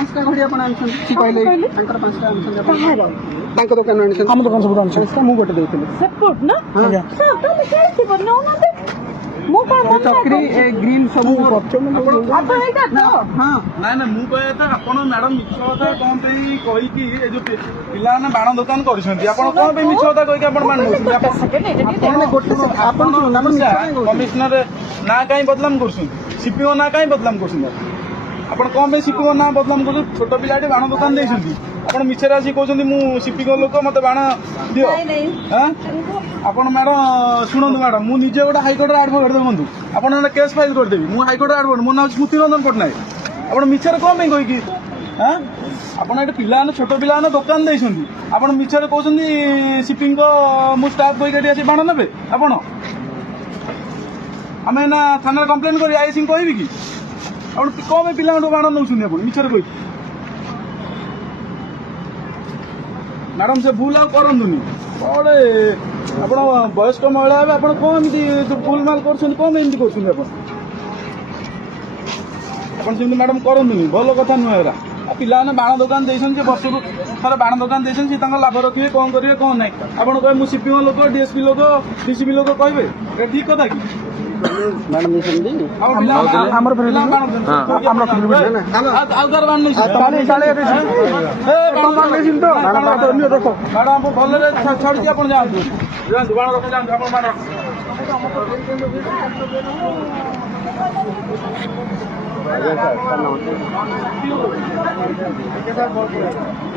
पांचटा घड़ी आपण आनछन की कहले तांकर पांचटा आनछन तांकर दुकान आनछन हम दुकान सब आनछन पांचटा मु गोटे देथिले सपोर्ट ना हां तो मैं केसी बनो ना दे मु पर मन चक्री ए ग्रिल सब आप एटा तो हां ना ना मु कहया था आपण मैडम मिछ कथा कोन पे कहि कि ए जो पिला ना बाण दुकान करछंती आपण कोन पे मिछ कथा कहि कि आपण मान नउछंती आपण सेकंड एटा आपण गोटे आपण कमिश्नर ना काई बदलाम करछन सीपीओ ना काई बदलाम करछन आपण कोन पे सीपीओ ना बदलाम कर छोट पिलाटे बाण दुकान देछंती आपण मिछरा आसी कहछंती मु सीपीओ लोक मते बाण दियो नहीं हां आपण मैडम शुणु मैडम मु निजे गोटे हाईकोर्ट एडवोकेट देखु आपण केस फाइल करदेवी मु हाईकोर्ट एडवोकेट मो नाम स्मृति रंजन पट्टनायक आपण मिछर कौन पे कहि कि हां आपण एट पिला छोट पिला दुकान देछंती आपण मिछर कहउछंती शिपिंग को मु स्टाफ कहि के आसी बाण नेबे आपण आमे ना थाना कंप्लेन करी आईसी कहबी कि आपण कौन पे पिला बाण नउछंती आपण मिछर कहि मैडम से भूल आ करंदुनी बड़े आपण वयस्क महिला हे आपण कौन एमती भूल माल करछन कौन एमती करछन आपण सेमती मैडम करंदुनी भल कथा नुहे एरा पिला बाण दुकान देछन जे वर्ष थरे बाण दुकान देछन से तांका लाभ रखिबे कोन करिवे कोन नै आपण कहे मु सीपीओ लोक डीएसपी लोक डीसीपी लोक कहबे ए ठीक कथा कि मैडम देछन हमर पिला बाण हमरा ना आउदार बाण नै ताले ताले ए बाण देछन तो अन्य देखो मैडम आप भल रे छाड़ के आपण जान बाण रख जान आपण बाण नमस्ते